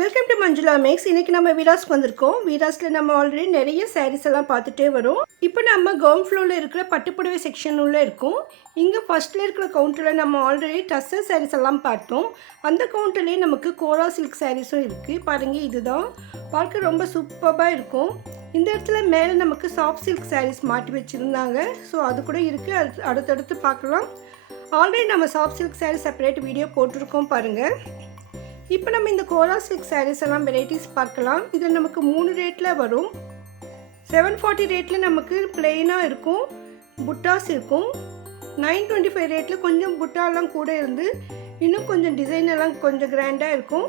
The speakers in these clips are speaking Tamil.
Welcome to Manjula maths. இன்றைக்கி நம்ம வீராஸ்க்கு வந்திருக்கோம். வீராஸில் நம்ம ஆல்ரெடி நிறைய சாரீஸ் எல்லாம் பார்த்துட்டே வரோம். இப்போ நம்ம கிரவுண்ட் ஃப்ளோரில் இருக்கிற பட்டுப்புடவை செக்ஷன் உள்ள இருக்கோம். இங்கே ஃபஸ்ட்டில் இருக்கிற கவுண்டரில் நம்ம ஆல்ரெடி டஸ்ஸர் சாரீஸ் எல்லாம் பார்த்தோம். அந்த கவுண்டர்லேயே நமக்கு கோரா சில்க் சாரீஸும் இருக்குது. பாருங்கள், இதுதான் பார்க்க ரொம்ப சூப்பராக இருக்கும். இந்த இடத்துல மேலே நமக்கு சாஃப்ட் சில்க் சாரீஸ் மாட்டி வச்சுருந்தாங்க. ஸோ அது கூட இருக்குது, அடுத்தடுத்து பார்க்கலாம். ஆல்ரெடி நம்ம soft silk sarees separate video போட்டிருக்கோம் பாருங்கள். இப்போ நம்ம இந்த கோரா சில்க் சாரீஸ் எல்லாம் வெரைட்டிஸ் பார்க்கலாம். இது நமக்கு 3 ரேட்டில் வரும். 740 ரேட்டில் நமக்கு பிளெயினாக இருக்கும், புட்டாஸ் இருக்கும். 925 ரேட்டில் கொஞ்சம் புட்டாலாம் கூட இருந்து இன்னும் கொஞ்சம் டிசைன் எல்லாம் கொஞ்சம் கிராண்டாக இருக்கும்.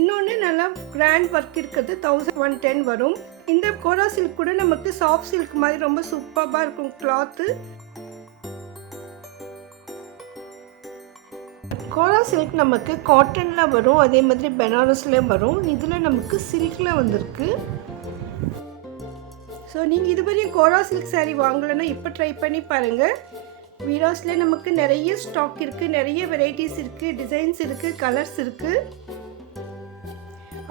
இன்னொன்று நல்லா கிராண்ட் ஒர்க் இருக்கிறது 1110 வரும். இந்த கோரா சில்க் கூட நமக்கு சாஃப்ட் சில்க் மாதிரி ரொம்ப சூப்பராக இருக்கும் கிளாத்து. கோரா சில்க் நமக்கு காட்டனில் வரும், அதே மாதிரி பனாரஸ்லேயும் வரும். இதில் நமக்கு சில்கில் வந்திருக்கு. ஸோ நீங்கள் இதுவரையும் கோரா சில்க் சாரீ வாங்கலைன்னா இப்போ ட்ரை பண்ணி பாருங்கள். வீராஸில் நமக்கு நிறைய ஸ்டாக் இருக்குது, நிறைய வெரைட்டிஸ் இருக்குது, டிசைன்ஸ் இருக்குது, கலர்ஸ் இருக்குது.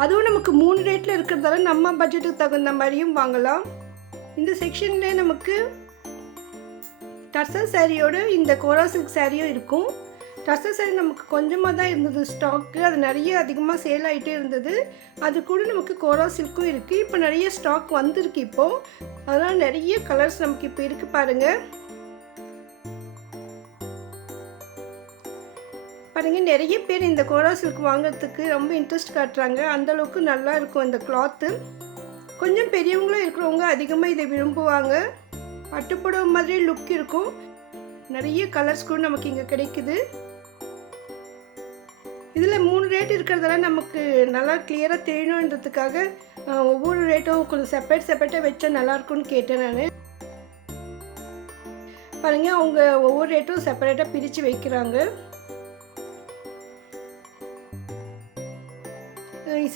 அதுவும் நமக்கு 3 ரேட்டில் இருக்கிறதால நம்ம பட்ஜெட்டுக்கு தகுந்த மாதிரியும் வாங்கலாம். இந்த செக்ஷனில் நமக்கு டர்சர் சாரியோடு இந்த கோரா சில்க் சாரியும் இருக்கும். டர்சர் சாரி நமக்கு கொஞ்சமாக தான் இருந்தது ஸ்டாக்கு, அது நிறைய அதிகமாக சேல் ஆகிட்டே இருந்தது. அது கூட நமக்கு கோரா சில்க்கும் இருக்குது. இப்போ நிறைய ஸ்டாக் வந்திருக்கு இப்போது, அதனால் நிறைய கலர்ஸ் நமக்கு இப்போ இருக்குது பாருங்கள். பாருங்கள், நிறைய பேர் இந்த கோரா சில்க் வாங்கிறதுக்கு ரொம்ப இன்ட்ரெஸ்ட் காட்டுறாங்க. அந்தளவுக்கு நல்லா இருக்கும் இந்த கிளாத்து. கொஞ்சம் பெரியவங்களும் இருக்கிறவங்க அதிகமாக இதை விரும்புவாங்க. பட்டுப்புடவை மாதிரி லுக் இருக்கும். நிறைய கலர்ஸ் கூட நமக்கு இங்கே கிடைக்குது. இதில் 3 ரேட் இருக்கிறதால நமக்கு நல்லா கிளியராக தெரியணுன்றதுக்காக ஒவ்வொரு ரேட்டும் கொஞ்சம் செப்பரேட்டாக வச்சா நல்லாயிருக்கும்னு கேட்டேன் நான். பாருங்கள், அவங்க ஒவ்வொரு ரேட்டும் செப்பரேட்டாக பிரித்து வைக்கிறாங்க.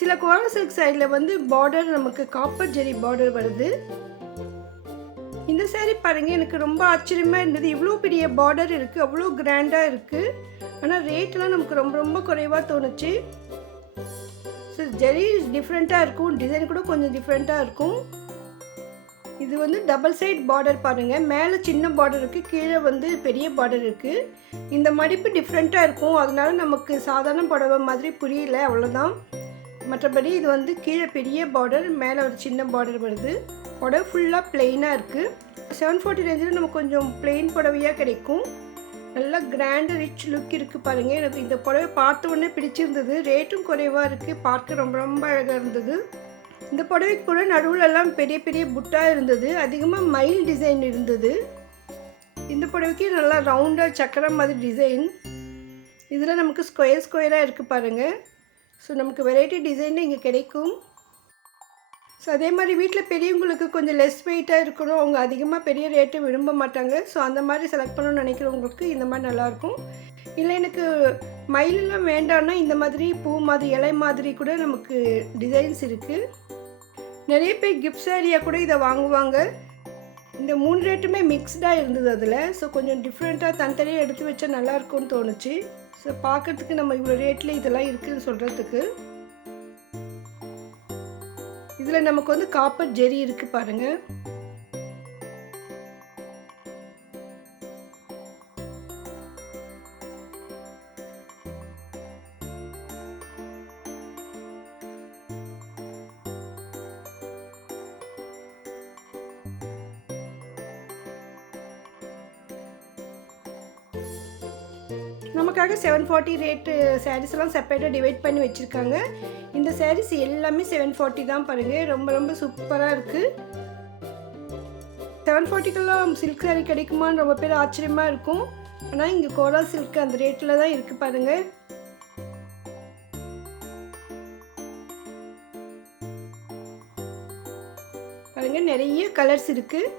சில கோரா சில்க் சைடில் வந்து பார்டர் நமக்கு காப்பர் ஜெரி பார்டர் வருது. இந்த சாரீ பாருங்கள், எனக்கு ரொம்ப ஆச்சரியமாக இருந்தது. இவ்வளோ பெரிய பார்டர் இருக்குது, அவ்வளோ கிராண்டாக இருக்குது. ஆனால் ரேட்டெலாம் நமக்கு ரொம்ப ரொம்ப குறைவாக தோணுச்சு. ஸோ ஜெரி டிஃப்ரெண்ட்டாக இருக்கும், டிசைன் கூட கொஞ்சம் டிஃப்ரெண்ட்டாக இருக்கும். இது வந்து டபுள் சைட் பார்டர் பாருங்கள். மேலே சின்ன பார்டர் இருக்குது, கீழே வந்து பெரிய பார்டர் இருக்குது. இந்த மடிப்பு டிஃப்ரெண்ட்டாக இருக்கும், அதனால நமக்கு சாதாரண புடவை மாதிரி புரியல, அவ்வளோதான். மற்றபடி இது வந்து கீழே பெரிய பார்டர், மேலே ஒரு சின்ன பார்டர் வருது. புடவை ஃபுல்லாக பிளெயினாக இருக்குது. 740 ரேஞ்சில் நமக்கு கொஞ்சம் பிளெயின் புடவையாக கிடைக்கும். நல்லா கிராண்ட் ரிச் லுக் இருக்குது பாருங்கள். எனக்கு இந்த புடவை பார்த்த உடனே பிடிச்சிருந்தது. ரேட்டும் குறைவாக இருக்குது, பார்க்க ரொம்ப ரொம்ப அழகாக இருந்தது. இந்த புடவைக்கு கூட நடுவிலெல்லாம் பெரிய பெரிய புட்டா இருந்தது, அதிகமாக மயில் டிசைன் இருந்தது. இந்த புடவைக்கு நல்லா ரவுண்டாக சக்கரம் மாதிரி டிசைன். இதில் நமக்கு ஸ்கொயராக இருக்குது பாருங்கள். ஸோ நமக்கு வெரைட்டி டிசைன் இங்கே கிடைக்கும். ஸோ அதே மாதிரி வீட்டில் பெரியவங்களுக்கு கொஞ்சம் லெஸ் வெயிட்டாக இருக்கணும், அவங்க அதிகமாக பெரிய ரேட்டு விரும்ப மாட்டாங்க. ஸோ அந்த மாதிரி செலக்ட் பண்ணணும்னு நினைக்கிறவங்களுக்கு இந்த மாதிரி நல்லாயிருக்கும். இல்லை எனக்கு மயிலெல்லாம் வேண்டாம்னா இந்த மாதிரி பூ மாதிரி இலை மாதிரி கூட நமக்கு டிசைன்ஸ் இருக்குது. நிறைய பேர் கிஃப்ட் சாரியாக கூட இதை வாங்குவாங்க. இந்த 3 ரேட்டுமே மிக்ஸ்டாக இருந்தது அதில். ஸோ கொஞ்சம் டிஃப்ரெண்ட்டாக தனித்தனியாக எடுத்து வச்சா நல்லாயிருக்கும்னு தோணுச்சு. ஸோ பார்க்குறதுக்கு நம்ம இவ்வளோ ரேட்டில் இதெல்லாம் இருக்குதுன்னு சொல்கிறதுக்கு. இதில் நமக்கு வந்து காப்பர் ஜெரி இருக்குது பாருங்கள். நமக்காக 740 ரேட்டு சாரீஸ் எல்லாம் செப்பரேட்டாக டிவைட் பண்ணி வச்சுருக்காங்க. இந்த சாரீஸ் எல்லாமே 740 தான் பாருங்கள். ரொம்ப ரொம்ப சூப்பராக இருக்குது. 740க்கெல்லாம் சில்க் சாரீ கிடைக்குமான்னு ரொம்ப பேர் ஆச்சரியமாக இருக்கும். ஆனால் இங்கே கோரா சில்க் அந்த ரேட்டில் தான் இருக்குது பாருங்கள். பாருங்கள், நிறைய கலர்ஸ் இருக்குது.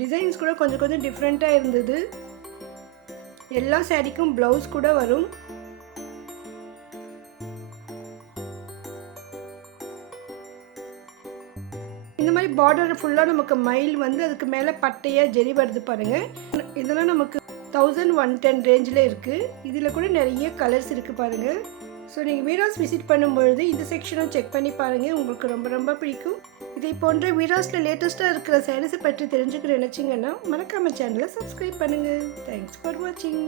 டிசைன்ஸ் கூட கொஞ்சம் கொஞ்சம் டிஃப்ரெண்ட்டாக இருந்தது. எல்லா சாரீக்கும் ப்ளவுஸ் கூட வரும். இந்த மாதிரி பார்டர் ஃபுல்லாக நமக்கு மயில் வந்து அதுக்கு மேலே பட்டையாக ஜெரி வருது பாருங்கள். இதெல்லாம் நமக்கு 1110 ரேஞ்சில் இருக்குது. இதில் கூட நிறைய கலர்ஸ் இருக்குது பாருங்கள். ஸோ நீங்கள் வீராஸ் விசிட் பண்ணும்பொழுது இந்த செக்ஷனும் செக் பண்ணி பாருங்கள், உங்களுக்கு ரொம்ப ரொம்ப பிடிக்கும். இதை போன்ற வீராஸில் லேட்டஸ்ட்டாக இருக்கிற சாரீஸை பற்றி தெரிஞ்சுக்க நினச்சிங்கன்னா மறக்காமல் சேனலை சப்ஸ்கிரைப் பண்ணுங்கள். தேங்க்ஸ் ஃபார் வாட்சிங்.